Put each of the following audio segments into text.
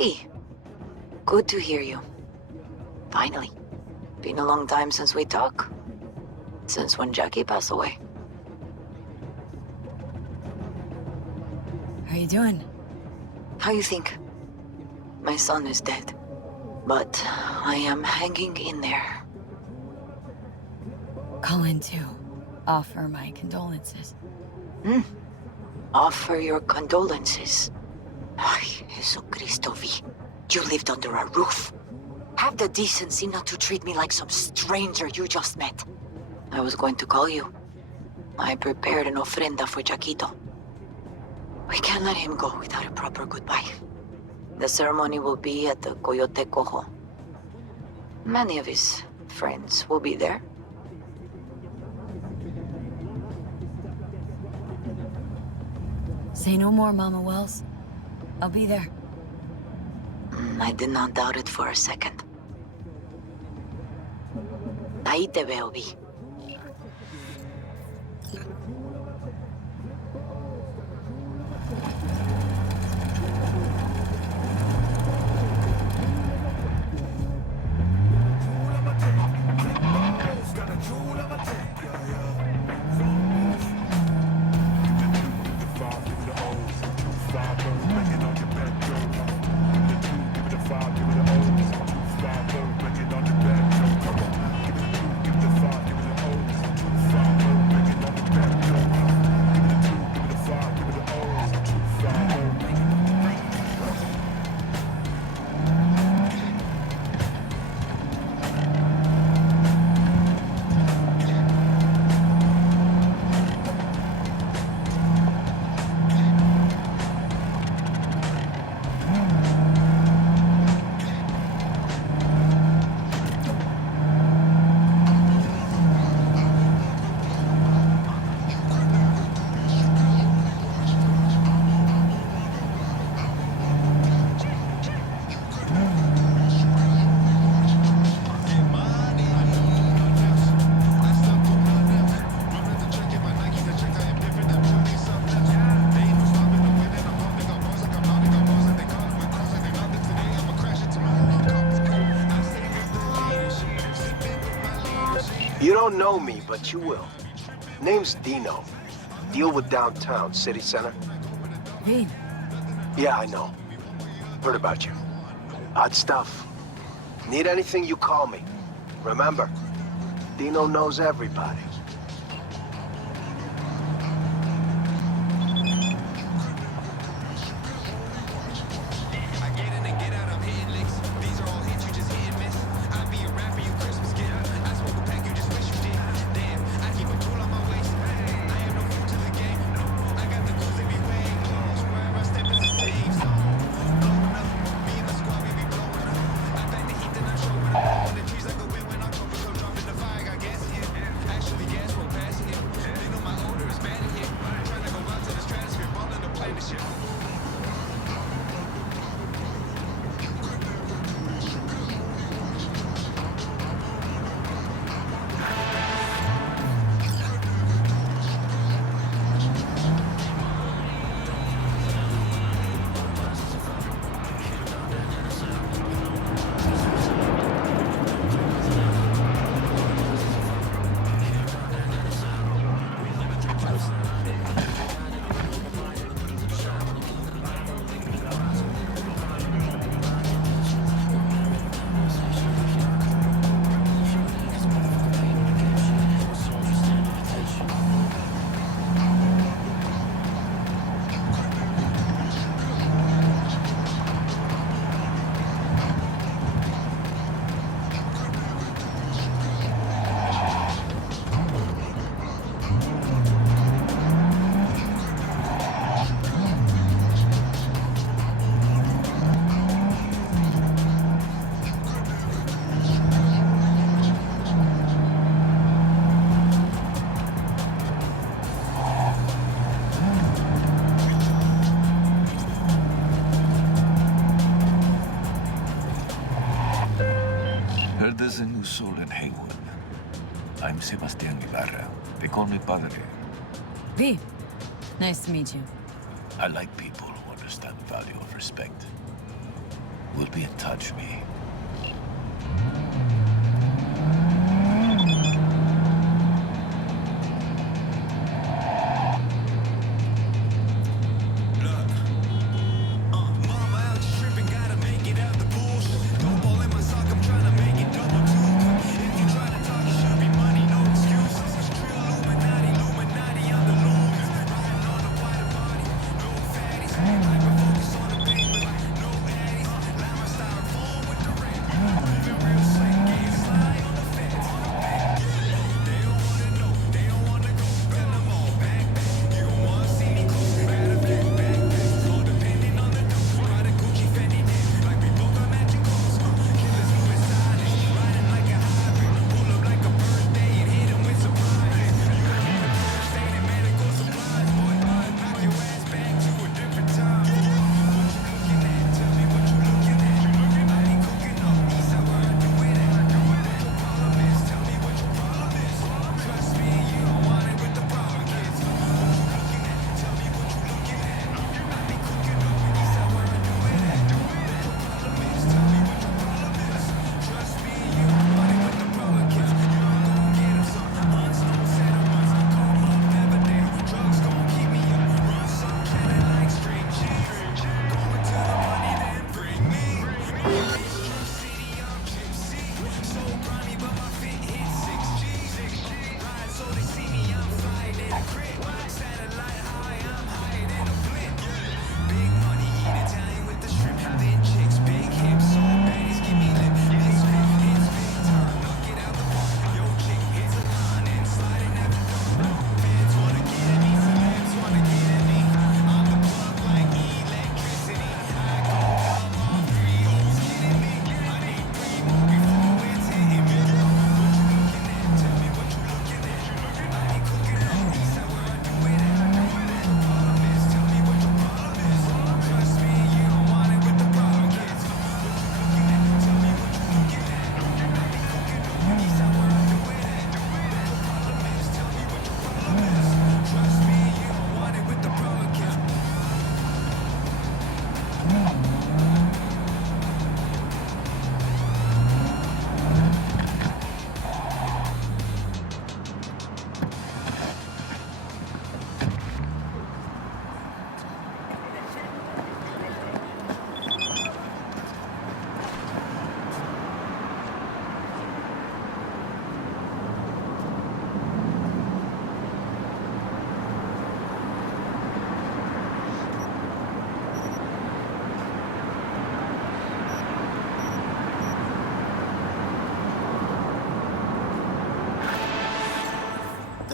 V, good to hear you. Finally. Been a long time since we talked. Since when Jackie passed away. How you doing? How you think? My son is dead. But I am hanging in there. Call in to offer my condolences. Offer your condolences. Ay, Jesucristo, V. You lived under a roof. Have the decency not to treat me like some stranger you just met. I was going to call you. I prepared an ofrenda for Jaquito. We can't let him go without a proper goodbye. The ceremony will be at the Coyote Cojo. Many of his friends will be there. Say no more, Mama Wells. I'll be there. I did not doubt it for a second. Ahí te veo, Vi. You don't know me, but you will. Name's Dino. Deal with downtown, city center. Hey. Yeah, I know. Heard about you. Odd stuff. Need anything, you call me. Remember, Dino knows everybody. There's a new soul in Haywood. I'm Sebastian Ibarra. They call me Padre. V. Nice to meet you. I like people who understand the value of respect. We'll be in touch, me.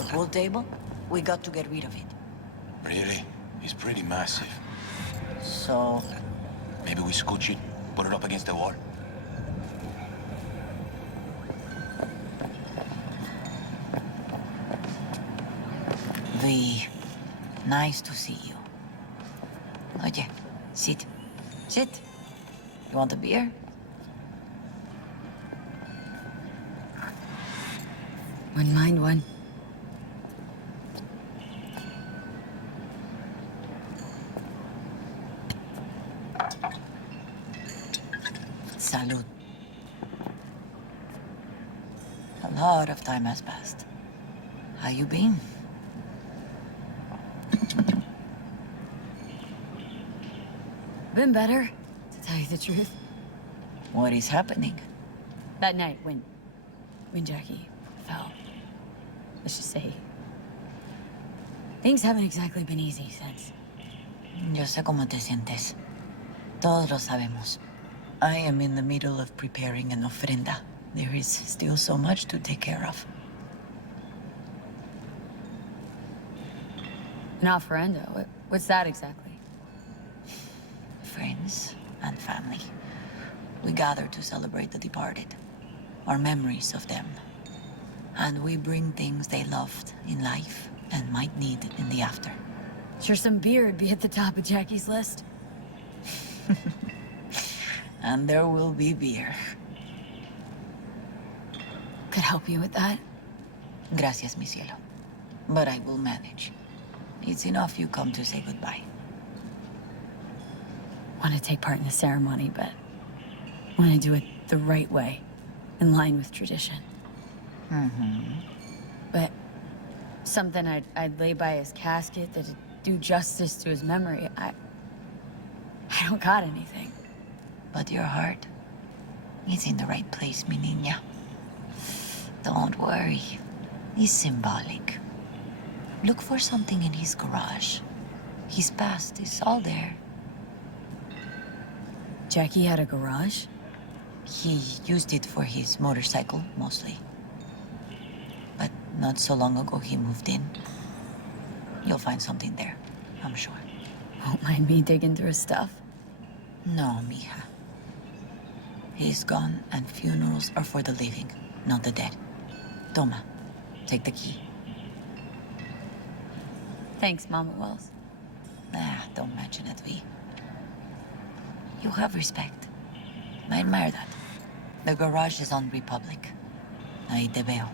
Pool table? We got to get rid of it. Really? It's pretty massive. So... Maybe we scooch it, put it up against the wall? V, nice to see you. Oye, sit. Sit. You want a beer? Wouldn't mind one. Salud. A lot of time has passed. How you been? Been better, to tell you the truth. What is happening? That night when Jackie fell. Let's just say, things haven't exactly been easy since. Yo sé cómo te sientes. Todos lo sabemos. I am in the middle of preparing an ofrenda. There is still so much to take care of. An ofrenda? What's that exactly? Friends and family. We gather to celebrate the departed, our memories of them. And we bring things they loved in life and might need in the after. Sure some beer would be at the top of Jackie's list. And there will be beer. Could help you with that. Gracias, mi cielo. But I will manage. It's enough you come to say goodbye. Want to take part in the ceremony, but Want to do it the right way, in line with tradition. But something I'd lay by his casket that'd do justice to his memory, I don't got anything. But your heart is in the right place, mi niña. Don't worry. It's symbolic. Look for something in his garage. His past is all there. Jackie had a garage? He used it for his motorcycle, mostly. But not so long ago, he moved in. You'll find something there, I'm sure. Won't mind me digging through his stuff. No, mija. He's gone, and funerals are for the living, not the dead. Toma, take the key. Thanks, Mama Wells. Don't mention it, Vi. You have respect. I admire that. The garage is on Republic. Ahí te veo.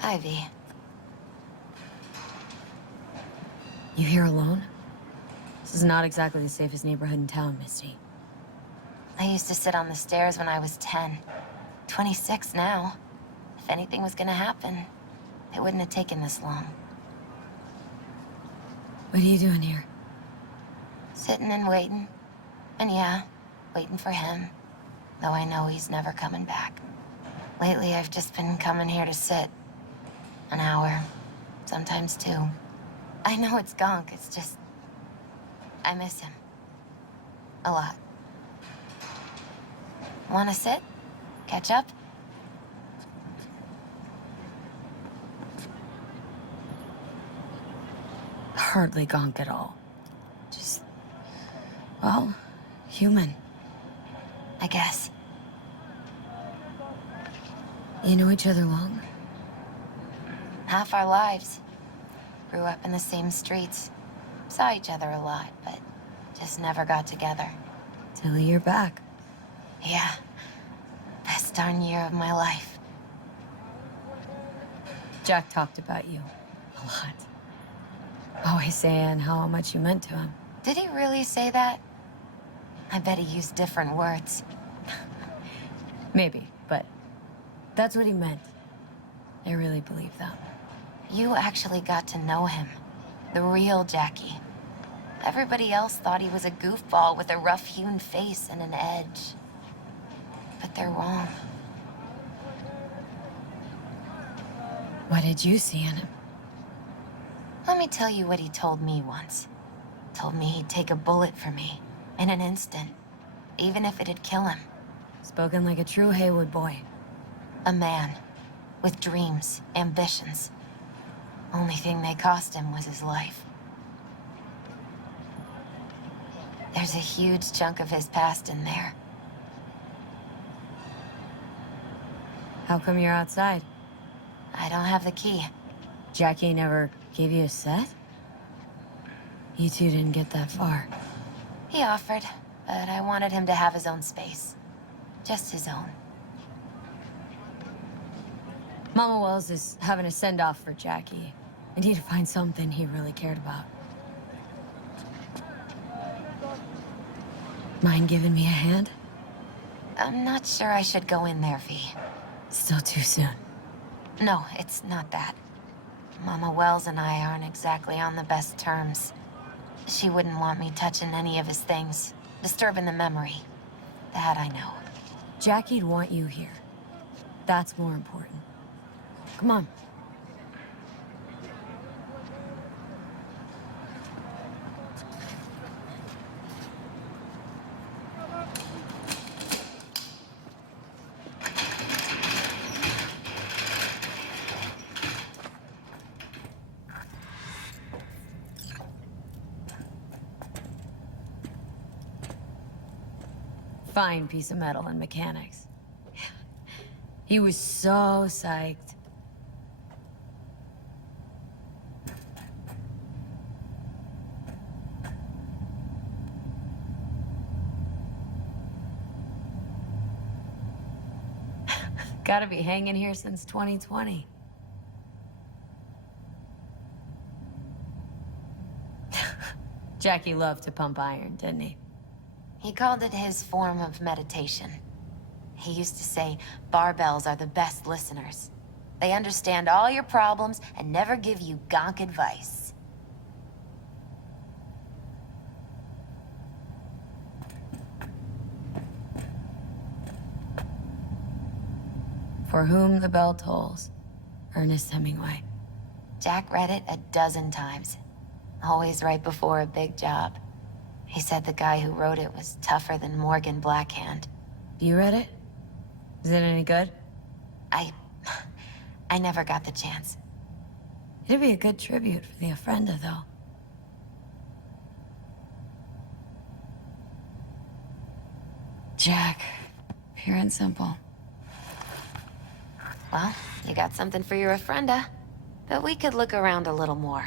Ivy. You here alone? This is not exactly the safest neighborhood in town, Misty. I used to sit on the stairs when I was 10. 26 now. If anything was gonna happen, it wouldn't have taken this long. What are you doing here? Sitting and waiting. And yeah, waiting for him. Though I know he's never coming back. Lately, I've just been coming here to sit. An hour. Sometimes 2. I know it's gunk, it's just... I miss him. A lot. Wanna sit? Catch up? Hardly gonk at all. Just... well, human. I guess. You know each other long? Half our lives. Grew up in the same streets. Saw each other a lot, but just never got together. Till you're back. Yeah. Best darn year of my life. Jack talked about you. A lot. Always saying how much you meant to him. Did he really say that? I bet he used different words. Maybe, but that's what he meant. I really believe that. You actually got to know him. The real Jackie. Everybody else thought he was a goofball with a rough-hewn face and an edge. But they're wrong. What did you see in him? Let me tell you what he told me once. Told me he'd take a bullet for me, in an instant. Even if it'd kill him. Spoken like a true Haywood boy. A man. With dreams, ambitions. Only thing they cost him was his life. There's a huge chunk of his past in there. How come you're outside? I don't have the key. Jackie never gave you a set? You two didn't get that far. He offered, but I wanted him to have his own space. Just his own. Mama Wells is having a send-off for Jackie. I need to find something he really cared about. Mind giving me a hand? I'm not sure I should go in there, V. Still too soon. No, it's not that. Mama Wells and I aren't exactly on the best terms. She wouldn't want me touching any of his things, disturbing the memory. That I know. Jackie'd want you here. That's more important. Come on. Fine piece of metal in mechanics. He was so psyched. Gotta be hanging here since 2020. Jackie loved to pump iron, didn't he? He called it his form of meditation. He used to say, barbells are the best listeners. They understand all your problems and never give you gonk advice. For whom the bell tolls. Ernest Hemingway. Jack read it a dozen times. Always right before a big job. He said the guy who wrote it was tougher than Morgan Blackhand. You read it? Is it any good? I never got the chance. It'd be a good tribute for the ofrenda, though. Jack, pure and simple. Well, you got something for your ofrenda. But we could look around a little more.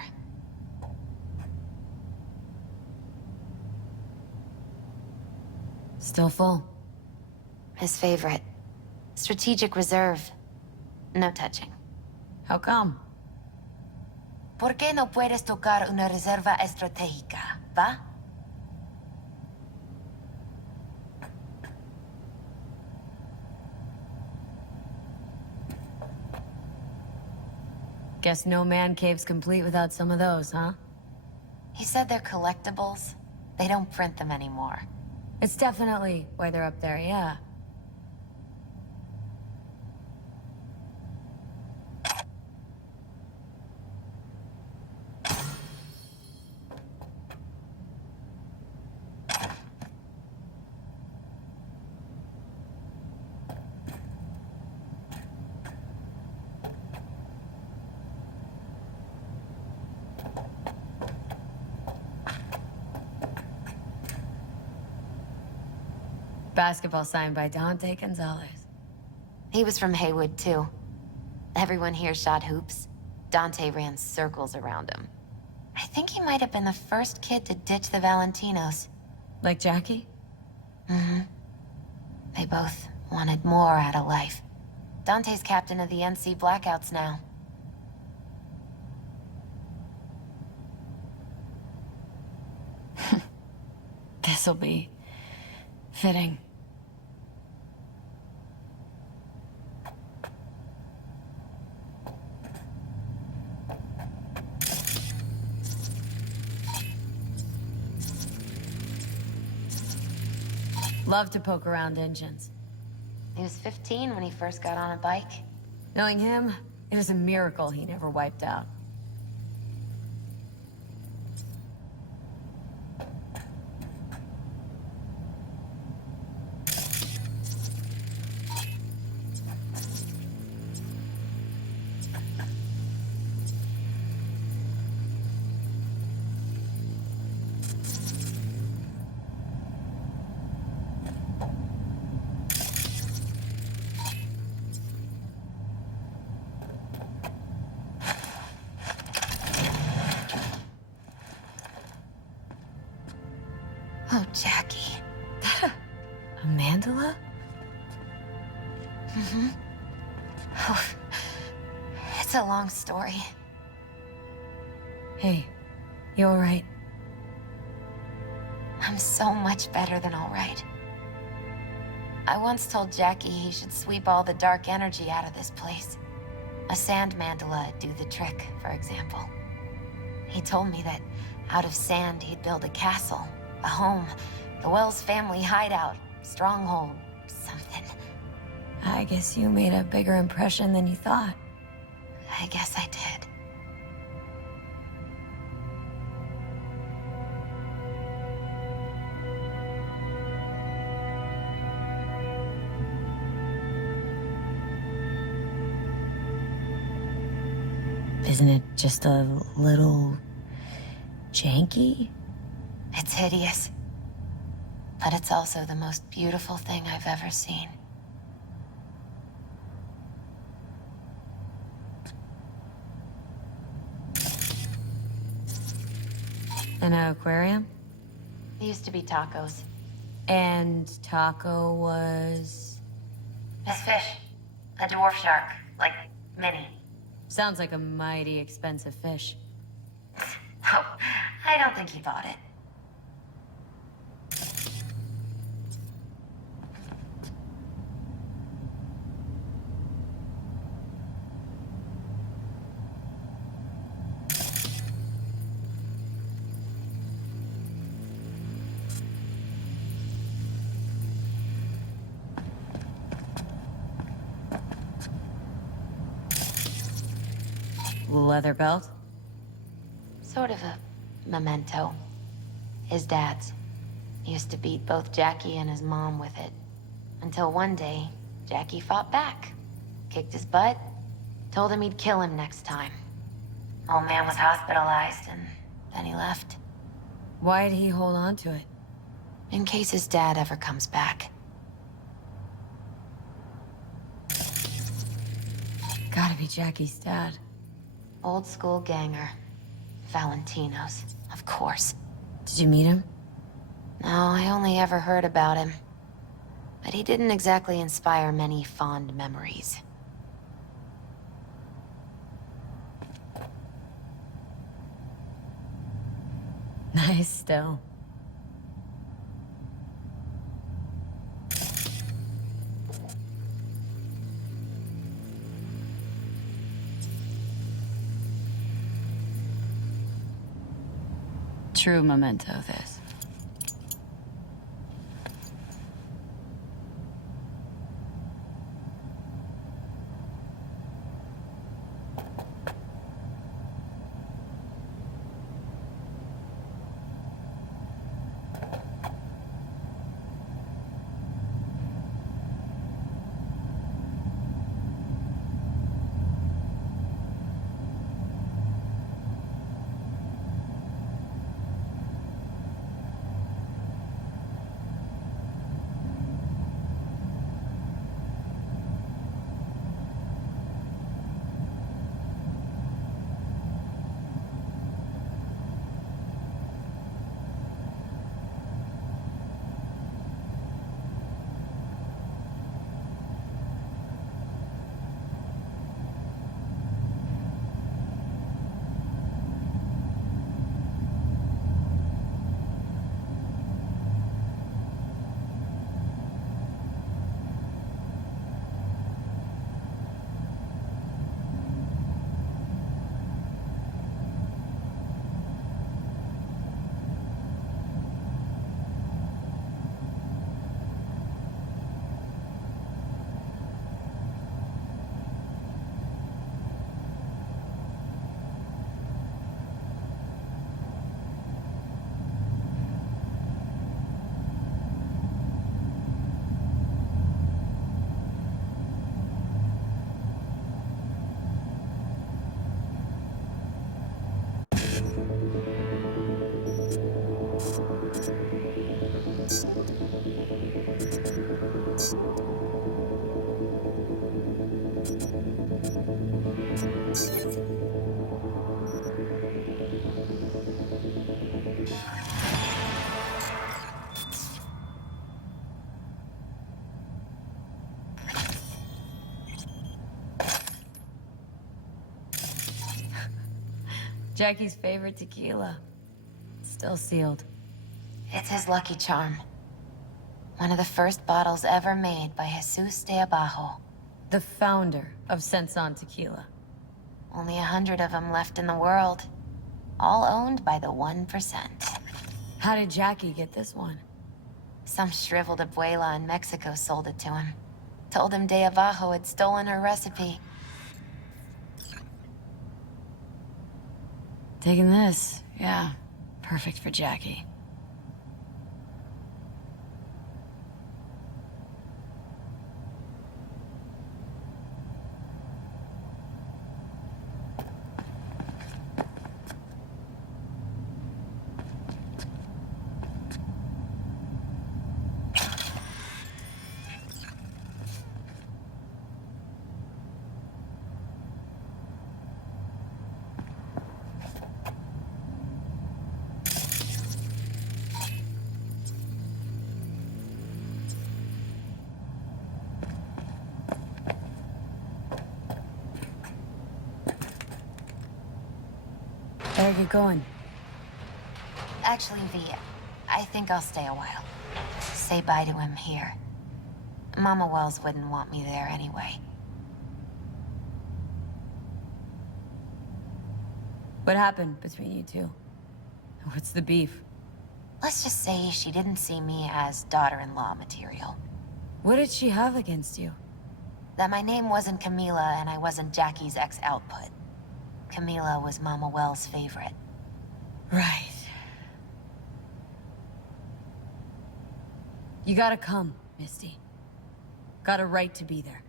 Still full. His favorite. Strategic reserve. No touching. How come? ¿Por qué no puedes tocar una reserva estratégica, va? Guess no man cave's complete without some of those, huh? He said they're collectibles. They don't print them anymore. It's definitely why they're up there, yeah. Basketball signed by Dante Gonzalez. He was from Haywood, too. Everyone here shot hoops. Dante ran circles around him. I think he might have been the first kid to ditch the Valentinos. Like Jackie? Mm-hmm. They both wanted more out of life. Dante's captain of the NC Blackouts now. This'll be fitting. Love to poke around engines. He was 15 when he first got on a bike. Knowing him, it is a miracle he never wiped out. Oh, Jackie. A mandala? Mm-hmm. Oh, it's a long story. Hey, you alright? I'm so much better than all right. I once told Jackie he should sweep all the dark energy out of this place. A sand mandala'd do the trick, for example. He told me that out of sand he'd build a castle, a home, the Wells family hideout, stronghold, something. I guess you made a bigger impression than you thought. I guess I did. Isn't it just a little janky? It's hideous. But it's also the most beautiful thing I've ever seen. An aquarium? It used to be tacos. And Taco was... This fish. A dwarf shark. Like, mini. Sounds like a mighty expensive fish. Oh, I don't think he bought it. Leather belt? Sort of a memento. His dad's. He used to beat both Jackie and his mom with it. Until one day, Jackie fought back. Kicked his butt. Told him he'd kill him next time. Old man was hospitalized, and then he left. Why'd he hold on to it? In case his dad ever comes back. Gotta be Jackie's dad. Old school ganger. Valentino's, of course. Did you meet him? No, I only ever heard about him. But he didn't exactly inspire many fond memories. Nice still. True memento, this. Jackie's favorite tequila. Still sealed. It's his lucky charm. One of the first bottles ever made by Jesus de Abajo. The founder of Senson Tequila. Only 100 of them left in the world. All owned by the 1%. How did Jackie get this one? Some shriveled abuela in Mexico sold it to him. Told him de Abajo had stolen her recipe. Taking this, yeah. Perfect for Jackie. Better get going. Actually, V, I think I'll stay a while. Say bye to him here. Mama Wells wouldn't want me there anyway. What happened between you two? What's the beef? Let's just say she didn't see me as daughter-in-law material. What did she have against you? That my name wasn't Camila and I wasn't Jackie's ex-output. Camila was Mama Wells' favorite. Right. You gotta come, Misty. Got a right to be there.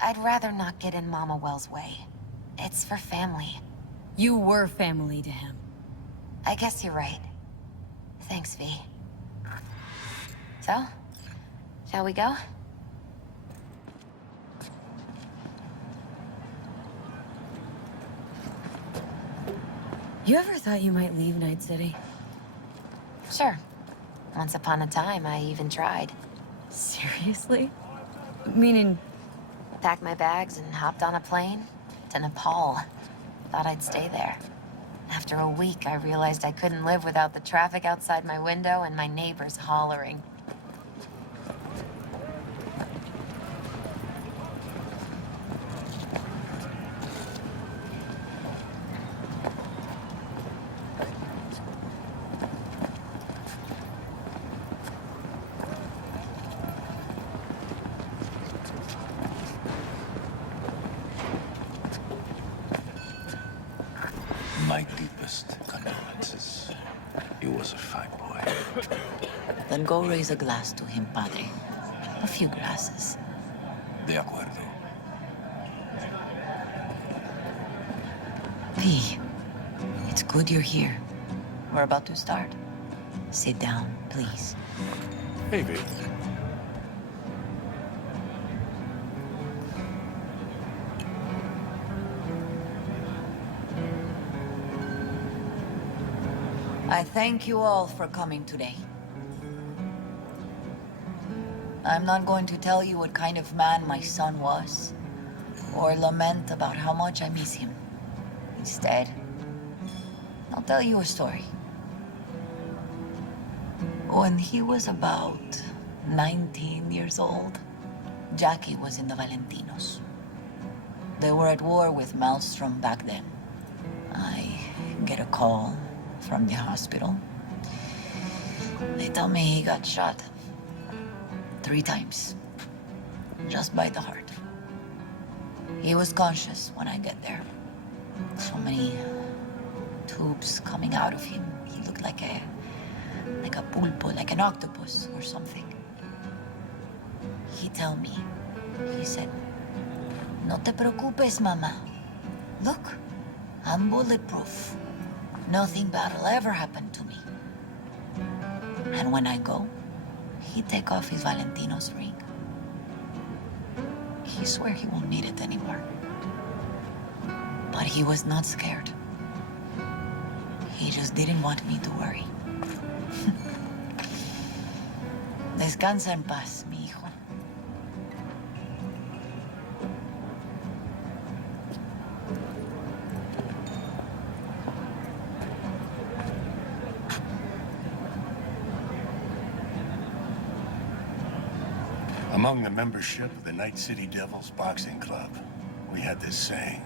I'd rather not get in Mama Wells' way. It's for family. You were family to him. I guess you're right. Thanks, V. So, shall we go? You ever thought you might leave Night City? Sure. Once upon a time, I even tried. Seriously? Meaning, Packed my bags and hopped on a plane to Nepal. Thought I'd stay there. After a week, I realized I couldn't live without the traffic outside my window and my neighbors hollering. My deepest condolences. He was a fine boy. Then go raise a glass to him, Padre. A few glasses. De acuerdo. V, it's good you're here. We're about to start. Sit down, please. Hey, V. I thank you all for coming today. I'm not going to tell you what kind of man my son was, or lament about how much I miss him. Instead, I'll tell you a story. When he was about 19 years old, Jackie was in the Valentinos. They were at war with Maelstrom back then. I get a call from the hospital. They tell me he got shot 3 times, just by the heart. He was conscious when I get there. So many tubes coming out of him. He looked like a pulpo, like an octopus or something. He tell me, he said, "No te preocupes, mama. Look, I'm bulletproof. Nothing bad will ever happen to me." And when I go, he take off his Valentino's ring. He swear he won't need it anymore. But he was not scared. He just didn't want me to worry. Descansa en paz, mi hijo. Among the membership of the Night-City Devils Boxing Club, we had this saying: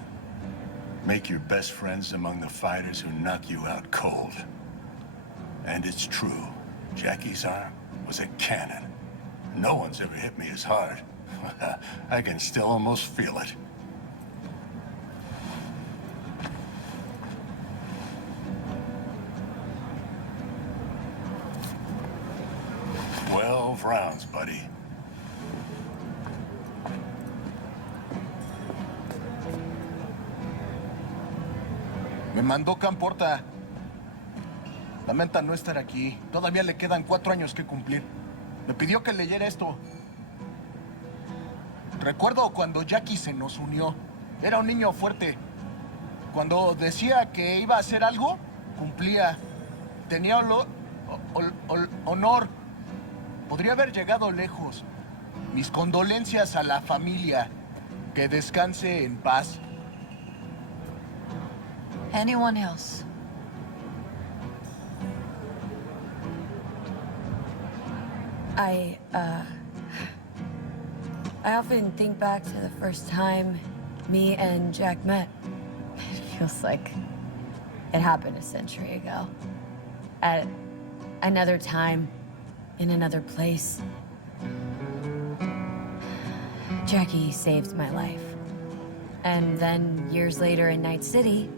make your best friends among the fighters who knock you out cold. And it's true. Jackie's arm was a cannon. No one's ever hit me as hard. I can still almost feel it. 12 rounds, buddy. Me mandó Camporta. Lamenta no estar aquí. Todavía le quedan 4 años que cumplir. Me pidió que leyera esto. Recuerdo cuando Jackie se nos unió. Era un niño fuerte. Cuando decía que iba a hacer algo, cumplía. Tenía honor. Podría haber llegado lejos. Mis condolencias a la familia. Que descanse en paz. Anyone else? I often think back to the first time me and Jack met. It feels like it happened a century ago. At another time, in another place. Jackie saved my life. And then years later in Night-City,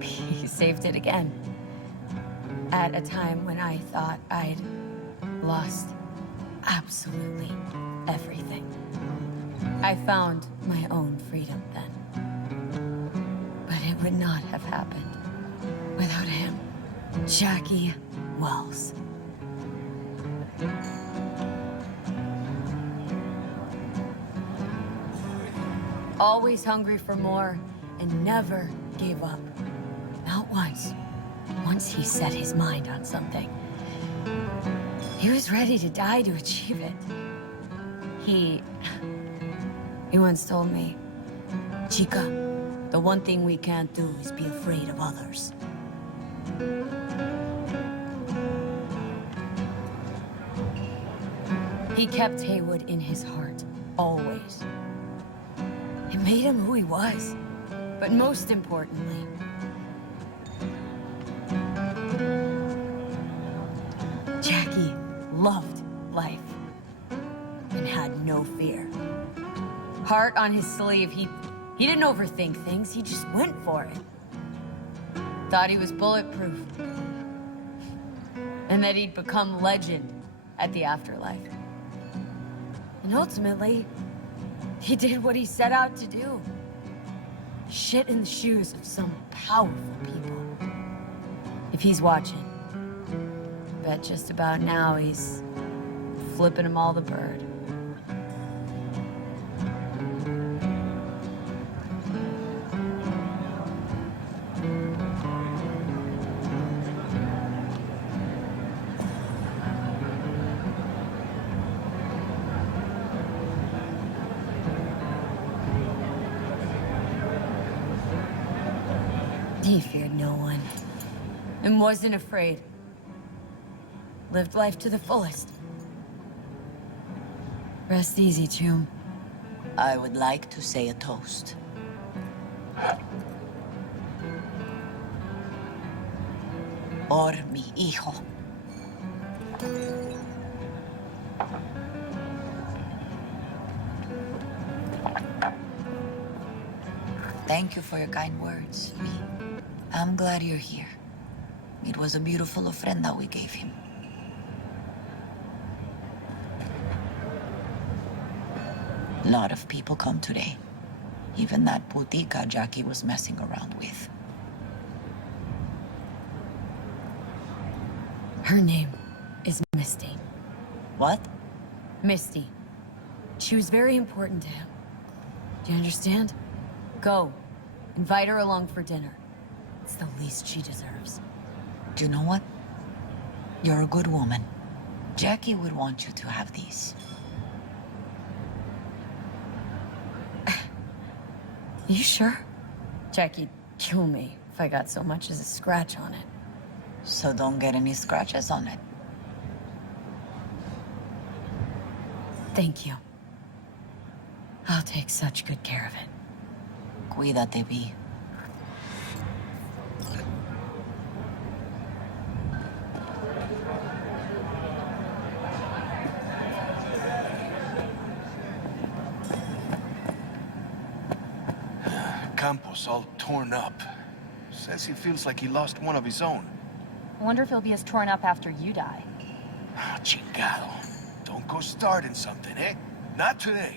he saved it again. At a time when I thought I'd lost absolutely everything. I found my own freedom then. But it would not have happened without him. Jackie Wells. Always hungry for more and never gave up. Not once. Once he set his mind on something, he was ready to die to achieve it. He once told me, Chica, the one thing we can't do is be afraid of others. He kept Haywood in his heart, always. It made him who he was. But most importantly, Jackie loved life and had no fear. Heart on his sleeve, he didn't overthink things, he just went for it. Thought he was bulletproof. And that he'd become legend at the afterlife. And ultimately, he did what he set out to do. Shit in the shoes of some powerful people. If he's watching, I bet just about now he's flipping them all the bird. He feared no one, and wasn't afraid. Lived life to the fullest. Rest easy, Chum. I would like to say a toast. Por mi hijo. Thank you for your kind words, Lee. I'm glad you're here. It was a beautiful ofrenda we gave him. A lot of people come today. Even that putica Jackie was messing around with. Her name is Misty. What? Misty. She was very important to him. Do you understand? Go. Invite her along for dinner. It's the least she deserves. Do you know what? You're a good woman. Jackie would want you to have these. You sure? Jackie'd kill me if I got so much as a scratch on it. So don't get any scratches on it. Thank you. I'll take such good care of it. Cuídate, Vi. Campos all torn up. Says he feels like he lost one of his own. I wonder if he'll be as torn up after you die. Ah, chingado. Don't go starting something, eh? Not today.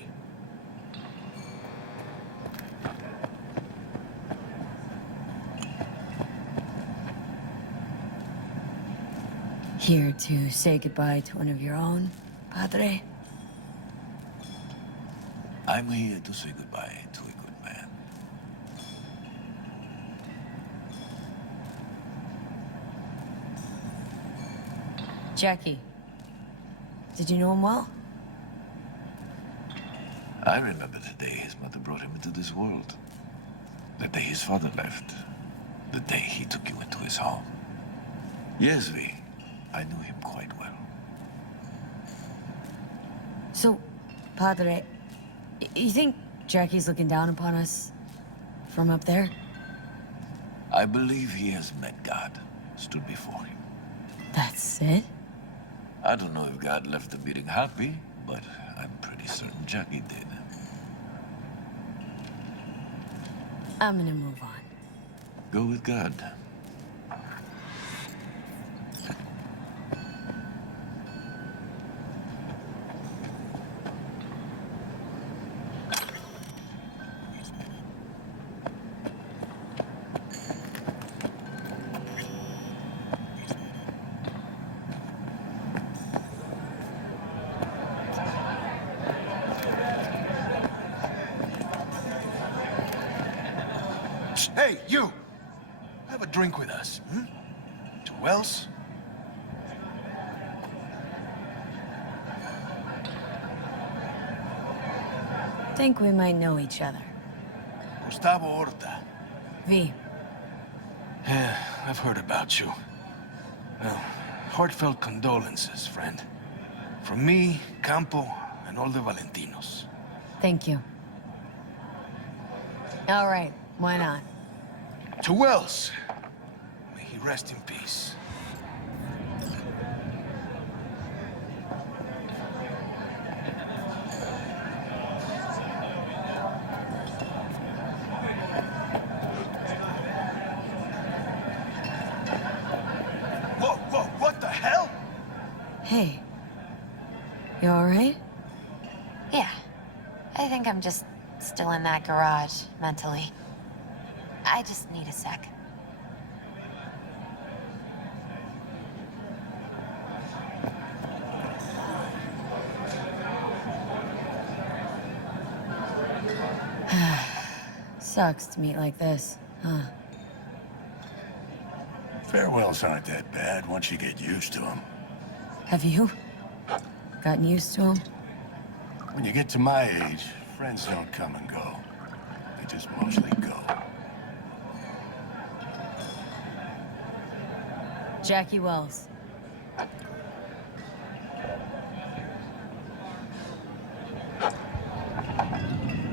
Here to say goodbye to one of your own, Padre? I'm here to say goodbye to a good man. Jackie. Did you know him well? I remember the day his mother brought him into this world. The day his father left. The day he took you into his home. Yes, Vi. I knew him quite well. So, Padre, you think Jackie's looking down upon us from up there? I believe he has met God, stood before him. That's it? I don't know if God left the meeting happy, but I'm pretty certain Jackie did. I'm gonna move on. Go with God. Hey, you! Have a drink with us, hmm? 2 Wells? Think we might know each other. Gustavo Horta. V. Yeah, I've heard about you. Well, heartfelt condolences, friend. From me, Campo, and all the Valentinos. Thank you. All right, why not? 2 Wells. May he rest in peace. Whoa, what the hell? Hey. You all right? Yeah. I think I'm just still in that garage, mentally. I just need a sec. Sucks to meet like this, huh? Farewells aren't that bad once you get used to them. Have you gotten used to him? When you get to my age, friends don't come and go. They just mostly go. Jackie Wells.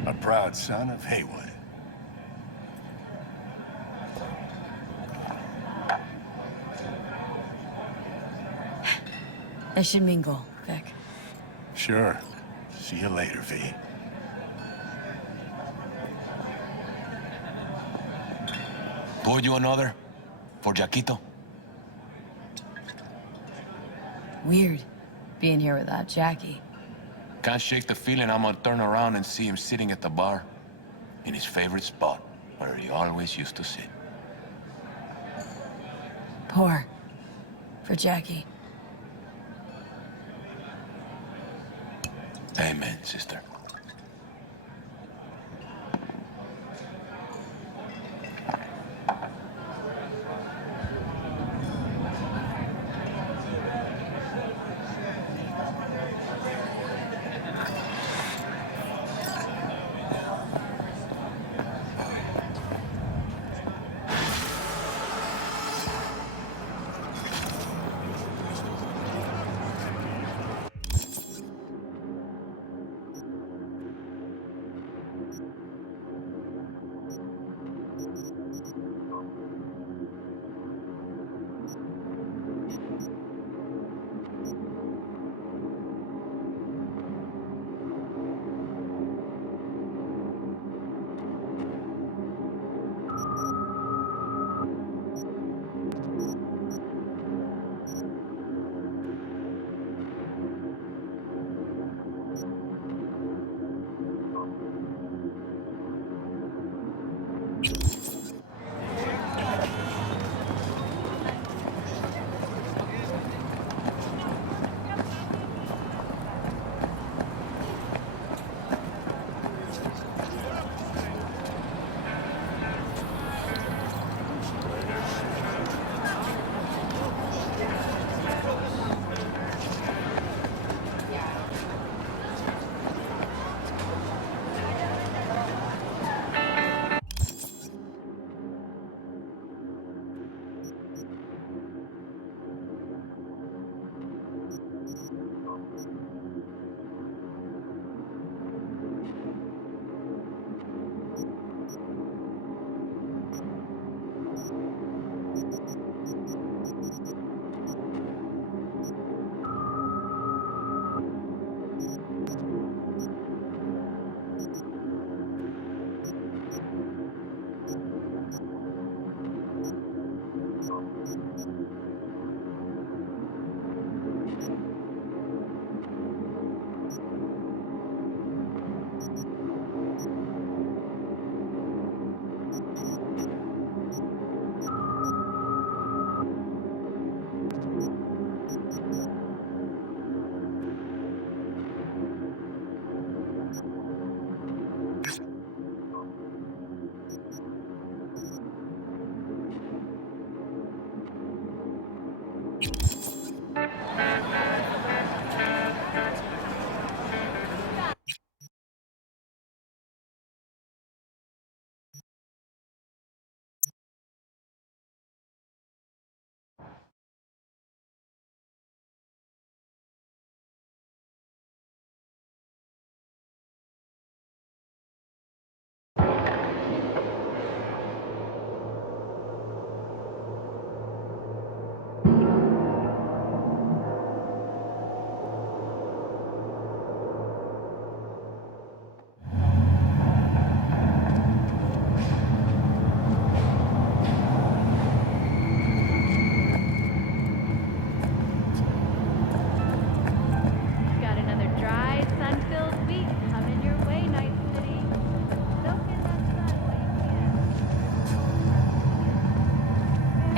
A proud son of Haywood. I should mingle, Vic. Sure. See you later, V. Pour you another? For Jaquito? Weird, being here without Jackie. Can't shake the feeling I'm gonna turn around and see him sitting at the bar. In his favorite spot, where he always used to sit. Pour. For Jackie. Amen, sister.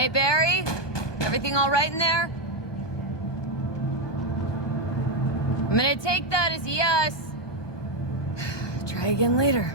Hey, Barry? Everything all right in there? I'm gonna take that as a yes. Try again later.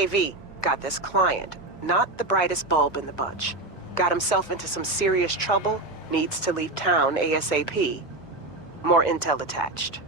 Hey V, got this client. Not the brightest bulb in the bunch. Got himself into some serious trouble, needs to leave town ASAP. More intel attached.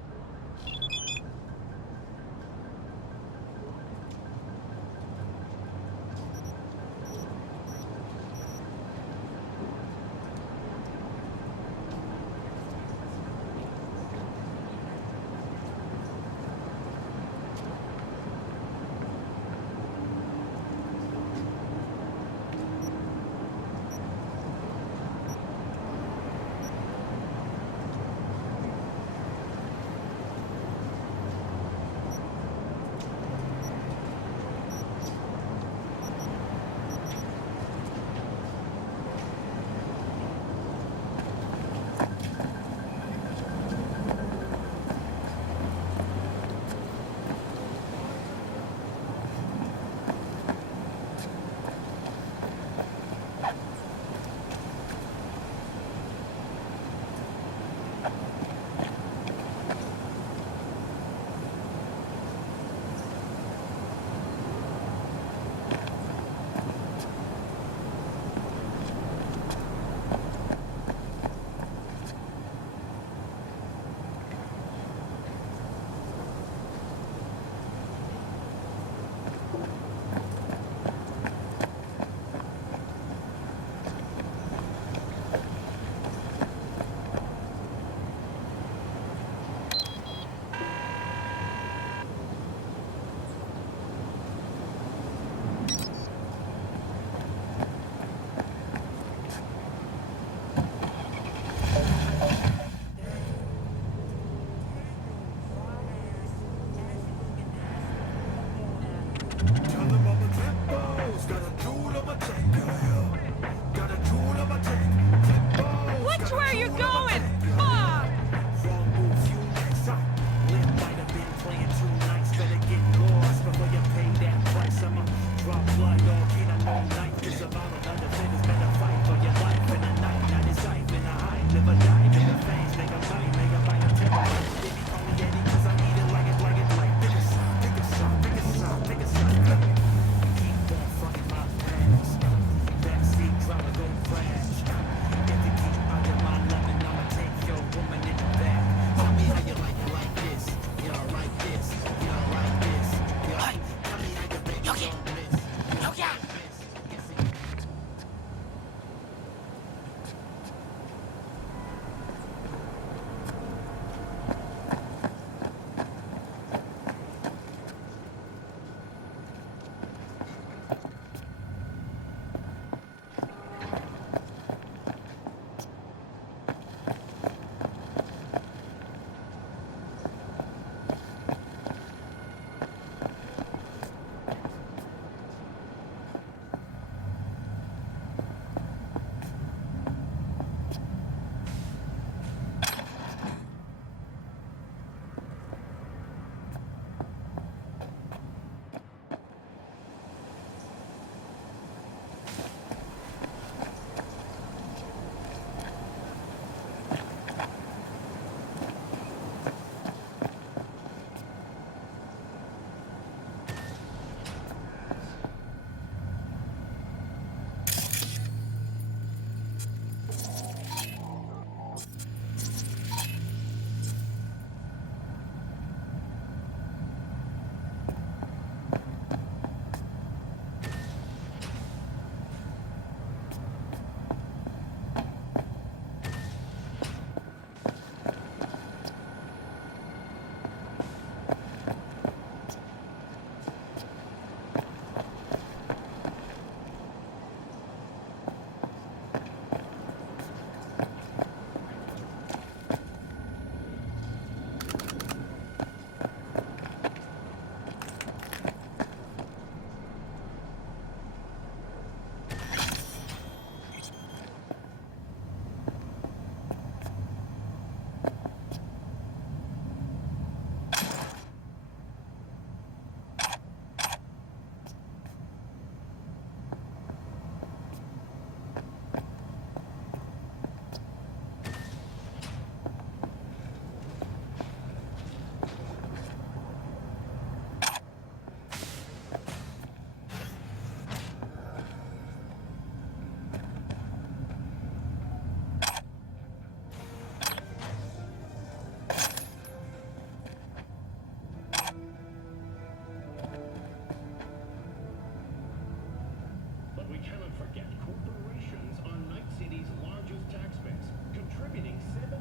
corporations are Night-City's largest tax base, contributing €700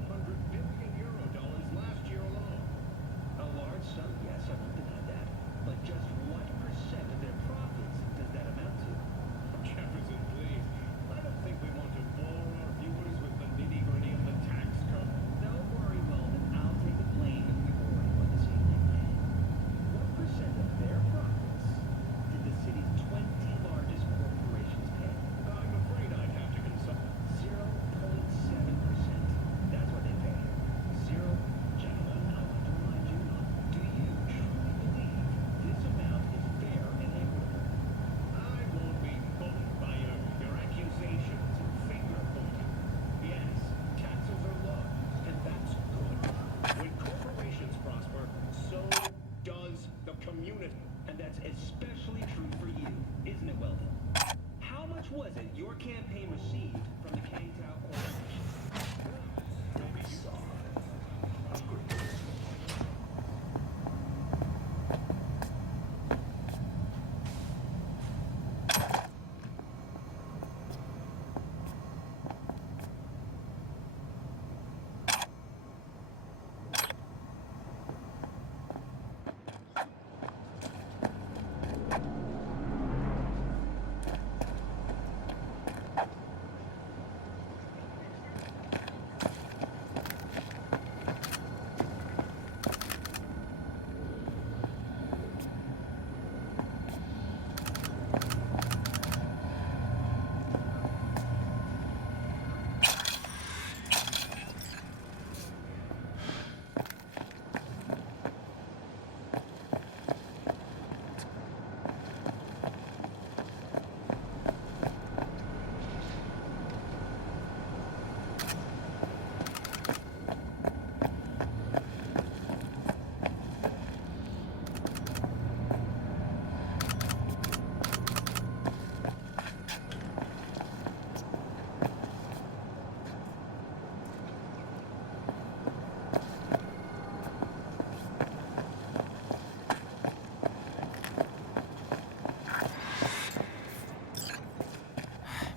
billion last year alone. A large sum, yes, I won't deny that. But just what percent of their profits does that amount to? Jefferson, please. I don't think we want to bore our viewers with the nitty-gritty of the tax code. Don't worry, Weldon. I'll take the blame if we bore anyone this evening. What percent of their profits did the city's 20 largest corporations pay? I'm afraid I'd have to consult. 0.7%. That's what they pay. Zero. Gentlemen, I want to remind you, do you truly believe this amount is fair and equitable? I won't be bullied by your accusations and finger-pointing. Yes, taxes are low, and that's good. When corporations prosper, so does the community. And that's especially true for you, isn't it, Weldon? How much was it your campaign received from the Kangtao Corporation? Maybe you are.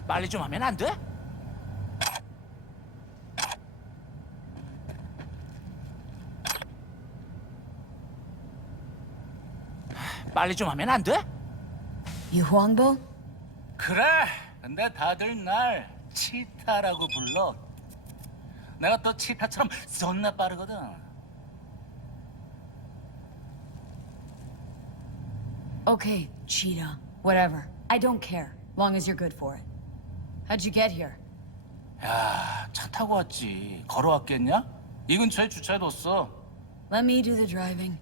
빨리 좀 하면 안 돼? 빨리 좀 하면 안 돼? You Huangbo? 그래. 근데 다들 날 치타라고 불러. 내가 또 치타처럼 존나 빠르거든. Okay, cheetah. Whatever. I don't care. Long as you're good for it. How'd you get here? 야, 차 타고 왔지. 걸어왔겠냐? 이 근처에 주차해뒀어. Let me do the driving.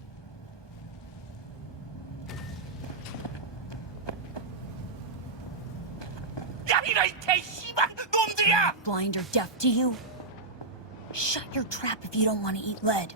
야, 이런 개씨발 놈들이야! Blind or deaf to you? Shut your trap if you don't want to eat lead.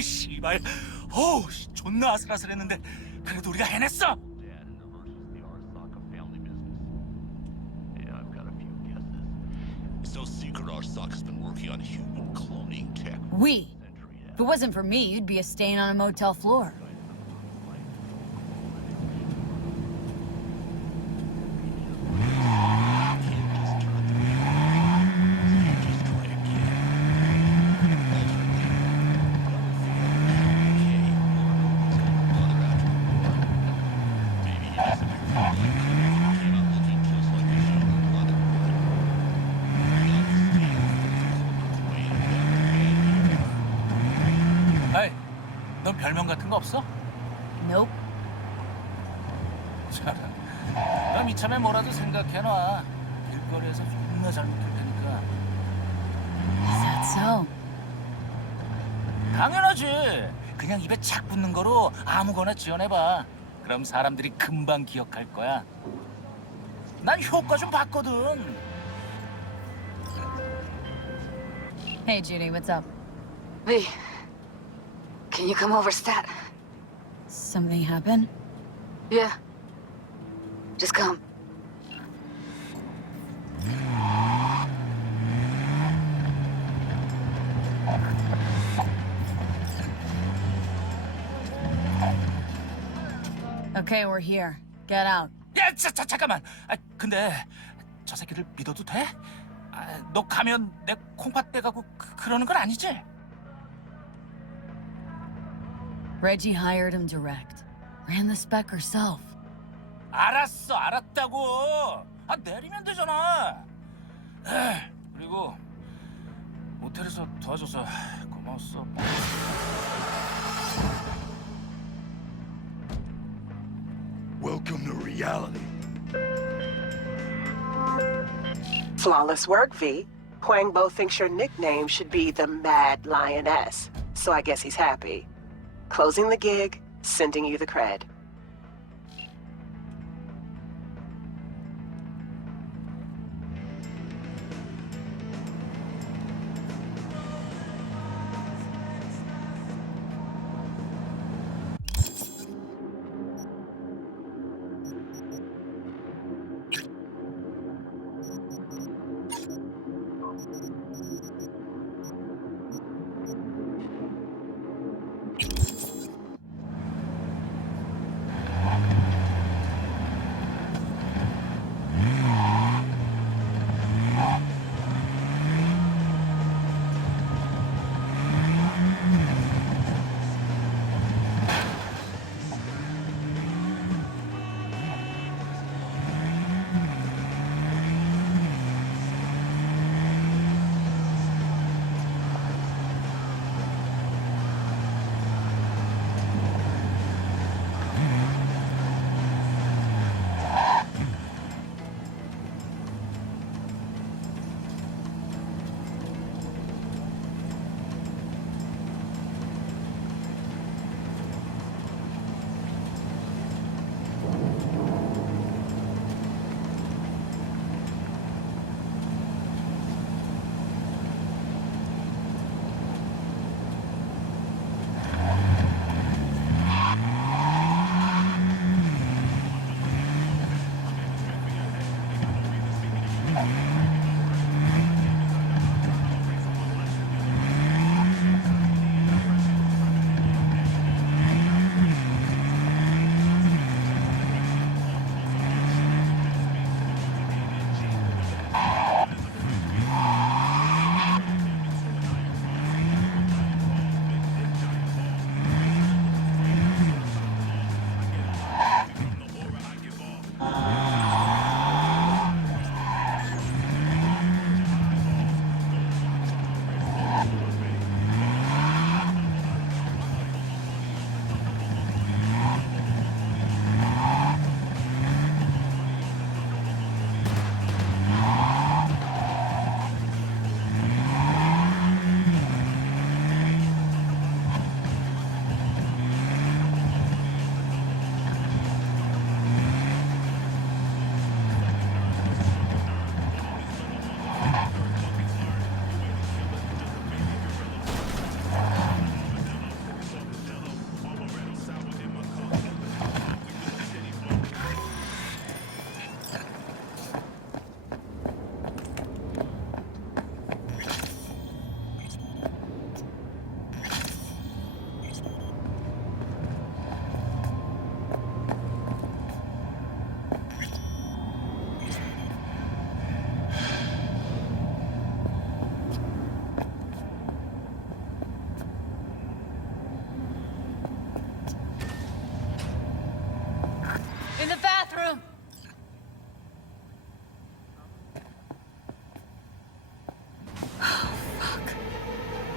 어우 씨발. 어우 존나 아슬아슬했는데 그래도 우리가 해냈어. It's no secret our stock has been working on human cloning tech. We. If it wasn't for me, you'd be a stain on a motel floor. 에이, 넌 별명 같은 거 없어? Nope. 잘하. 넌 이참에 뭐라도 생각해놔. 길거리에서 존나 잘 먹힐 테니까. Is that so? 당연하지. 그냥 입에 착 붙는 거로 아무거나 지어내봐. 그럼 사람들이 금방 기억할 거야. 난 효과 좀 봤거든. Hey, Judy, what's up? V, can you come over, stat? Something happened? Yeah. Just come. Okay, we're here. Get out. 야, 잠깐만. 근데 저 새끼를 믿어도 돼? 너 가면 내 콩팥 떼가고 그러는 건 아니지? Reggie hired him direct. Ran the spec herself. 알았어, 알았다고. 내리면 되잖아. 그리고 모텔에서 도와줘서 고마웠어. Welcome to reality. Flawless work, V. Huang Bo thinks your nickname should be the Mad Lioness, so I guess he's happy. Closing the gig, sending you the cred.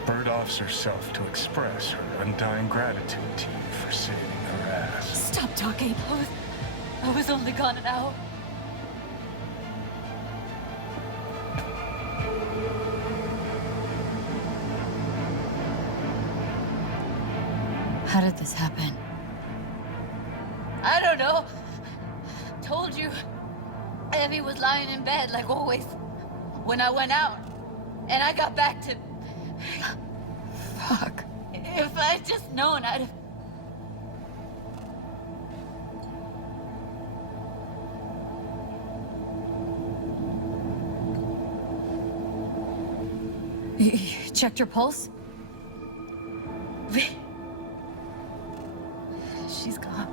Bird offs herself to express her undying gratitude to you for saving her ass. Stop talking. I was only gone an hour. How did this happen? I don't know. Told you. Evie was lying in bed like always when I went out. And I got back to... Fuck. If I'd just known, I'd have... You checked your pulse? She's gone.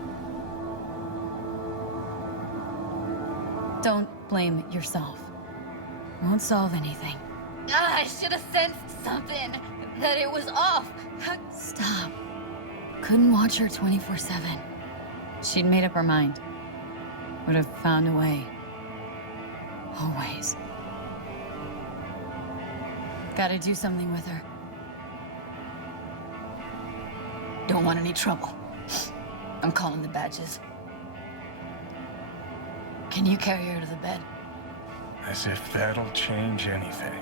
Don't blame yourself. Won't solve anything. I should have sensed something. That it was off. Stop. Couldn't watch her 24/7. She'd made up her mind. Would have found a way. Always. Gotta do something with her. Don't want any trouble. I'm calling the badges. Can you carry her to the bed? As if that'll change anything.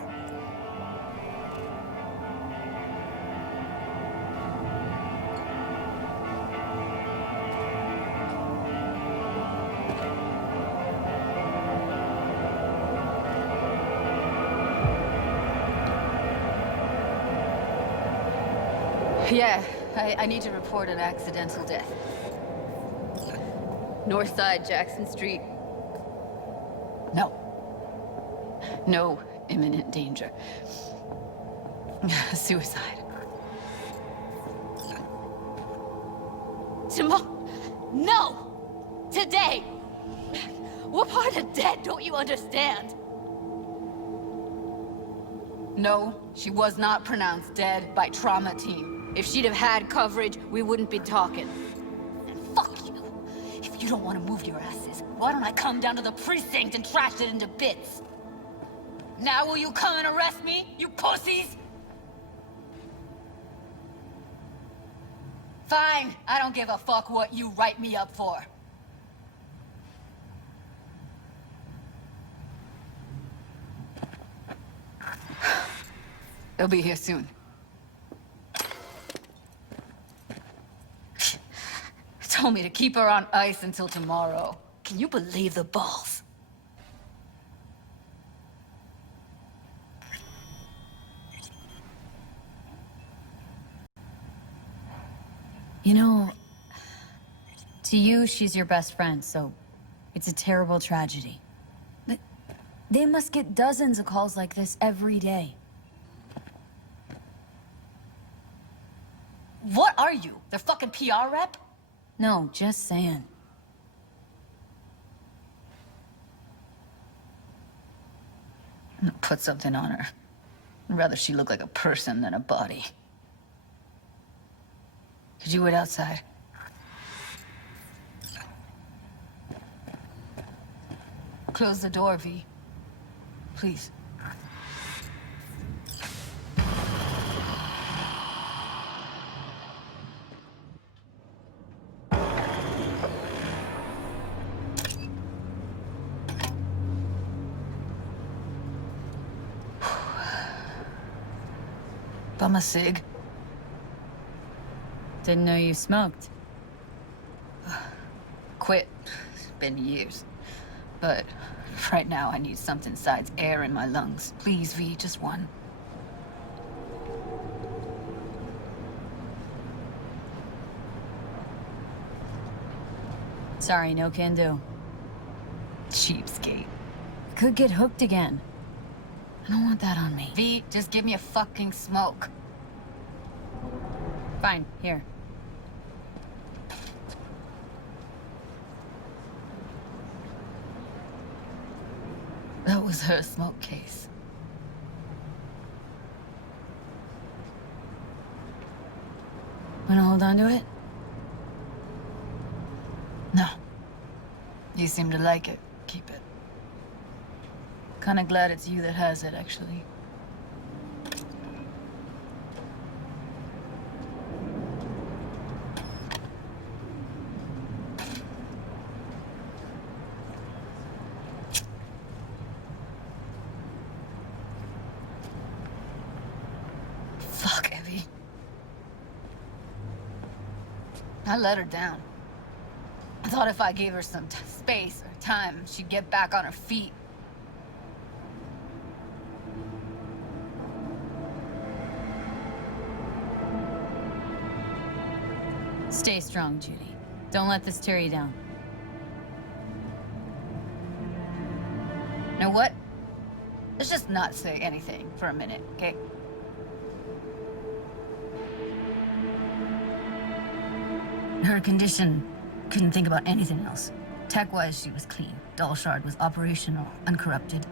Yeah, I need to report an accidental death. North side, Jackson Street. No. No imminent danger. Suicide. Tomorrow? No! Today! What part of dead don't you understand? No, she was not pronounced dead by trauma team. If she'd have had coverage, we wouldn't be talking. And fuck you. If you don't want to move your asses, why don't I come down to the precinct and trash it into bits? Now will you come and arrest me, you pussies? Fine, I don't give a fuck what you write me up for. They'll be here soon. Told me to keep her on ice until tomorrow. Can you believe the balls? You know, to you, she's your best friend, so it's a terrible tragedy. But they must get dozens of calls like this every day. What are you? Their fucking PR rep? No, just saying. I'm gonna put something on her. I'd rather she look like a person than a body. Could you wait outside? Close the door, V. Please. Bum a cig. Didn't know you smoked. Quit. It's been years. But right now I need something besides air in my lungs. Please, V, just one. Sorry, no can do. Cheapskate. Could get hooked again. I don't want that on me. V, just give me a fucking smoke. Fine, here. That was her smoke case. Wanna hold on to it? No. You seem to like it. Keep it. Kinda glad it's you that has it, actually. I let her down. I thought if I gave her some space or time, she'd get back on her feet. Stay strong, Judy. Don't let this tear you down. You know what? Let's just not say anything for a minute, okay? Her condition, couldn't think about anything else. Tech-wise, she was clean. Doll Shard was operational, uncorrupted.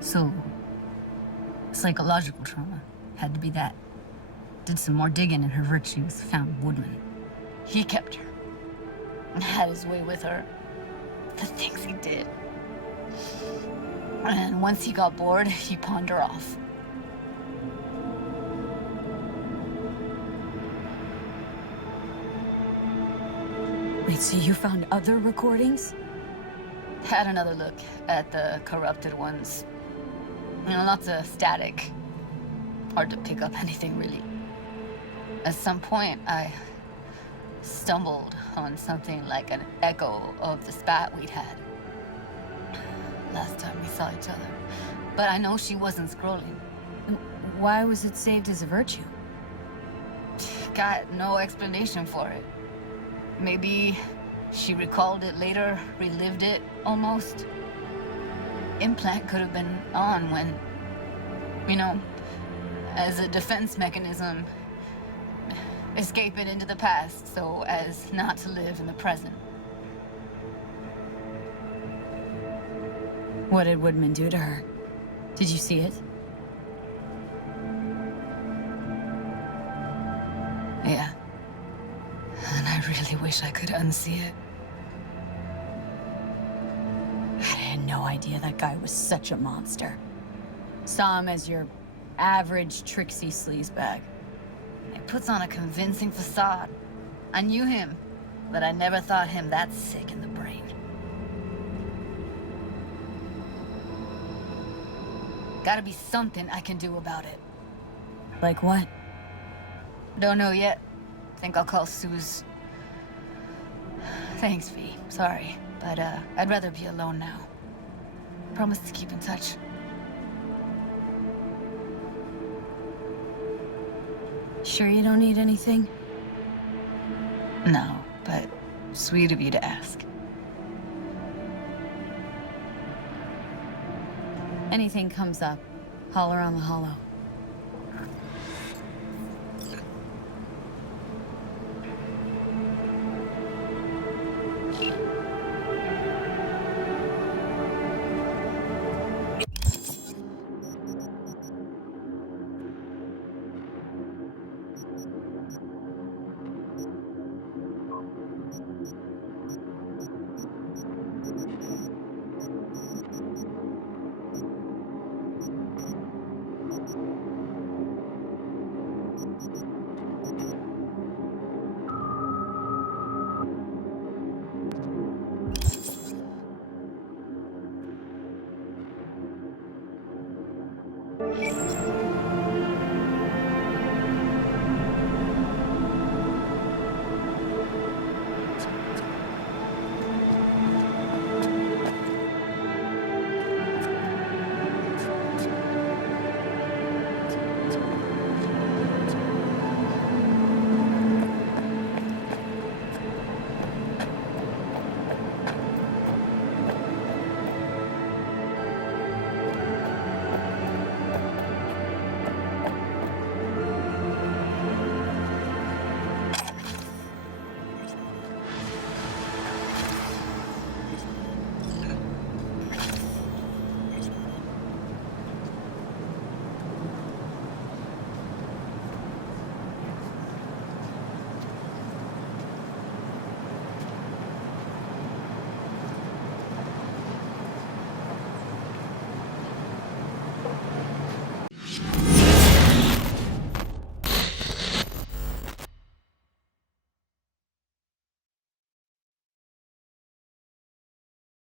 So, psychological trauma had to be that. Did some more digging in her virtues, found Woodman. He kept her. And had his way with her. The things he did. And once he got bored, he pawned her off. Wait, so you found other recordings? Had another look at the corrupted ones. You know, lots of static. Hard to pick up anything, really. At some point, I stumbled on something like an echo of the spat we'd had. Last time we saw each other. But I know she wasn't scrolling. Why was it saved as a virtue? Got no explanation for it. Maybe she recalled it later, relived it, almost. Implant could have been on when, you know, as a defense mechanism, escape it into the past so as not to live in the present. What did Woodman do to her? Did you see it? Yeah. And I really wish I could unsee it. I had no idea that guy was such a monster. Saw him as your average tricksy sleazebag. He puts on a convincing facade. I knew him, but I never thought him that sick in the brain. Gotta be something I can do about it. Like what? Don't know yet. Think I'll call Suze. Thanks, V. Sorry, but I'd rather be alone now. Promise to keep in touch. Sure you don't need anything? No, but sweet of you to ask. Anything comes up, holler on the hollow.